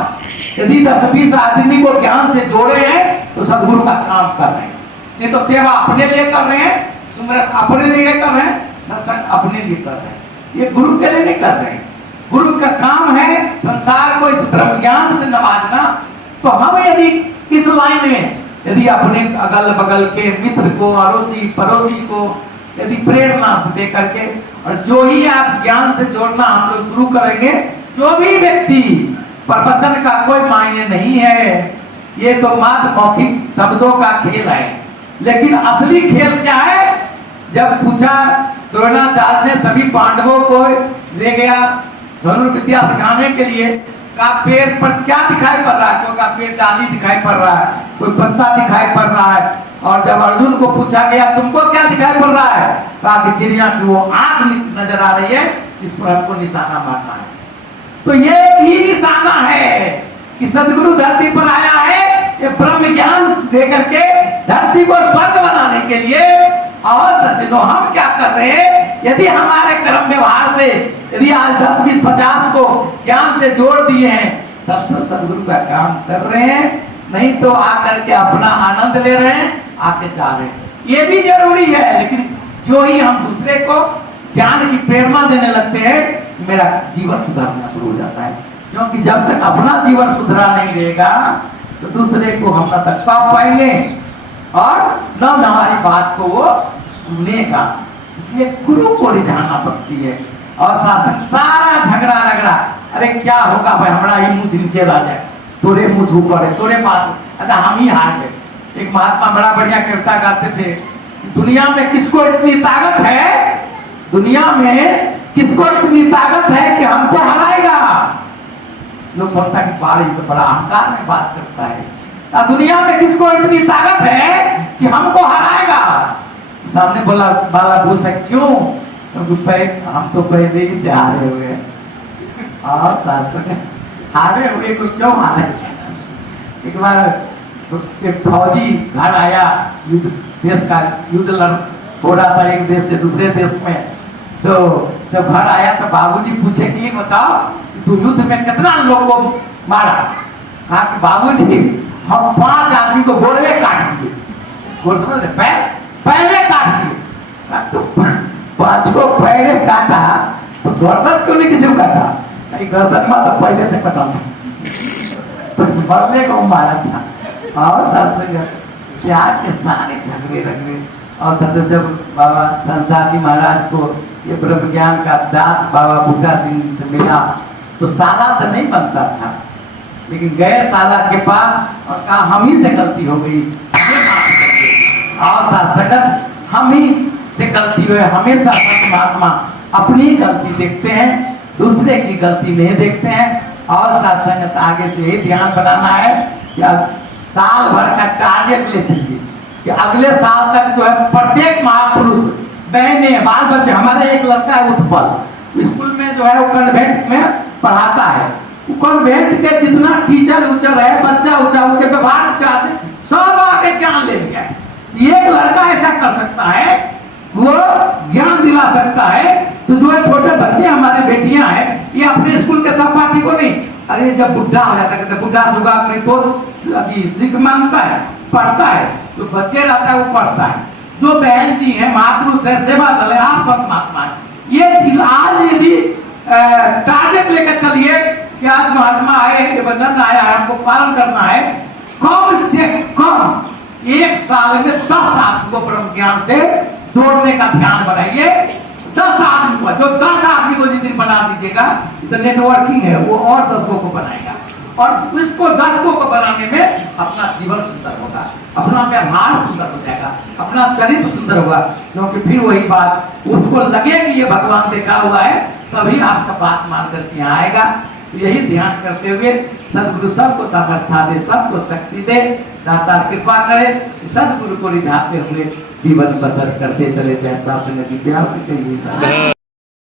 आप यदि 10-20 आदमी को ज्ञान से जोड़े हैं तो सदगुरु का काम कर रहे हैं। नहीं तो सेवा अपने लिए कर रहे हैं, सुमरन अपने लिए कर रहे हैं, सत्संग अपने लिए कर रहे हैं, ये गुरु के लिए नहीं कर रहे हैं। गुरु का काम है संसार को इस ब्रह्म ज्ञान से नवाजना। तो हम यदि इस लाइन में यदि अपने अगल बगल के मित्र को, अड़ोसी पड़ोसी को यदि प्रेरणा से दे करके, और जो ही आप ज्ञान से जोड़ना हम लोग शुरू करेंगे, जो भी व्यक्ति, प्रवचन का कोई मायने नहीं है, ये तो मात्र मौखिक शब्दों का खेल है, लेकिन असली खेल क्या है? जब पूछा द्रोणाचार्य ने सभी पांडवों को ले गया धनुर्विद्या सिखाने के लिए, का पेड़ पर क्या दिखाई पड़ रहा है? का पेड़ डाली दिखाई पड़ रहा है, कोई पत्ता दिखाई पड़ रहा है। और जब अर्जुन को पूछा गया तुमको क्या दिखाई पड़ रहा है? कहा कि चिड़िया की वो आंख नजर आ रही है, इस पर हमको निशाना मारना है। तो ये ही निशाना है कि सदगुरु धरती पर आया है ये ब्रह्म ज्ञान देकर के धरती को स्वर्ग बनाने के लिए। और सज्जनों, हम क्या कर रहे हैं? यदि हमारे कर्म व्यवहार से यदि आज 10, 20, 50 को ज्ञान से जोड़ दिए हैं, तब तो सदगुरु का काम कर रहे हैं। नहीं तो आकर के अपना आनंद ले रहे हैं, आके जा रहे हैं। ये भी जरूरी है, लेकिन जो ही हम दूसरे को ज्ञान की प्रेरणा देने लगते हैं, मेरा जीवन सुधरना शुरू हो जाता है। क्योंकि जब तक अपना जीवन सुधरा नहीं रहेगा तो दूसरे को हम न तक पा पाएंगे और न हमारी बात को वो सुनेगा। इसलिए गुरु को रिझाना पड़ती है। और शासक सारा झगड़ा रगड़ा, अरे क्या होगा भाई, हमारा ही मुझ नीचे आ जाए, तोरे मुझ ऊपर है, तोरे बात, अच्छा हम ही हार गए। एक महात्मा बड़ा बढ़िया कविता गाते थे, दुनिया में किसको इतनी ताकत है, दुनिया में किसको इतनी ताकत है कि हमको हराएगा। लोग सोचता कि बाल तो बड़ा अहंकार में बात करता है। दुनिया में किसको इतनी ताकत है कि हमको हराएगा। सामने बोला बाला पूछता क्यों? हम तो पहले ही से हारे हुए हैं। और शासक हारे हुए को क्यों हारे? एक बार एक फौजी घर आया, युद्ध देश का युद्ध लड़ हो रहा था एक देश से दूसरे देश में। तो जब घर आया तो बाबूजी पूछे कि बताओ तू युद्ध में कितना लोग को मारा? कहा कि बाबूजी हम 5 आदमी को गोड़े काट दिए, पहले काट दिए। तो 5 को पहले काटा तो गर्दन क्यों नहीं किसी को काटा? नहीं, गर्दन में तो पहले से कटा था, तो मरने को मारा था। और क्या के सारे झगड़े रगड़े। और जब बाबा संसार जी महाराज को ये ब्रह्म ज्ञान का दात बाबा बूटा सिंह से मिला तो साला से नहीं बनता था, लेकिन गए साला के पास और कहा हम ही से गलती हो गई, और संगत हम ही से गलती हुई। हमेशा संत महात्मा अपनी गलती देखते हैं, दूसरे की गलती नहीं देखते हैं। और सत्संगत आगे से ये ध्यान बनाना है कि साल भर का टारगेट ले चलिए कि अगले साल तक जो है प्रत्येक महापुरुष बहने बाल बच्चे। हमारे एक लड़का है उत्पल, स्कूल में जो है वो कन्वेंट में पढ़ाता है। कन्वेंट के जितना टीचर उचर है, बच्चा उच्चा उनके व्यवहार विचार से सब आके ज्ञान ले लिया है। एक लड़का ऐसा कर सकता है, वो ज्ञान दिला सकता है। तो जो है छोटे बच्चे हमारे बेटियां हैं, ये अपने स्कूल के सब पार्टी को नहीं, अरे जब बुढ़ा हो जाता है, बुढ़ा सुगा अपने तो अभी सीख मांगता है, पढ़ता है, तो बच्चे रहता है वो पढ़ता है। जो बहन जी है, महापुरुष है, सेवा दल है, आप महात्मा है, ये आज यदि टारगेट लेकर चलिए कि आज महात्मा आए, ये वचन आया है, हमको पालन करना है, कम से कम 1 साल में 10 आदमी को ब्रह्म ज्ञान से जोड़ने का ध्यान बनाइए। 10 आदमी को, जो 10 आदमी को जिस दिन बना दीजिएगा, तो नेटवर्किंग है, वो और 10 को बनाएगा। और इसको 10 को बनाने में अपना जीवन सुंदर होगा, अपना व्यवहार सुंदर हो जाएगा, अपना चरित्र सुंदर होगा। क्योंकि फिर वही बात उसको लगे कि ये भगवान देखा हुआ है, तभी आपका बात मान करके यहाँ आएगा। यही ध्यान करते हुए सदगुरु सबको सामर्थ्य दे, सबको शक्ति दे, दाता कृपा करे, सदगुरु को रिझाते हुए जीवन बसर करते चले जाए। शासन की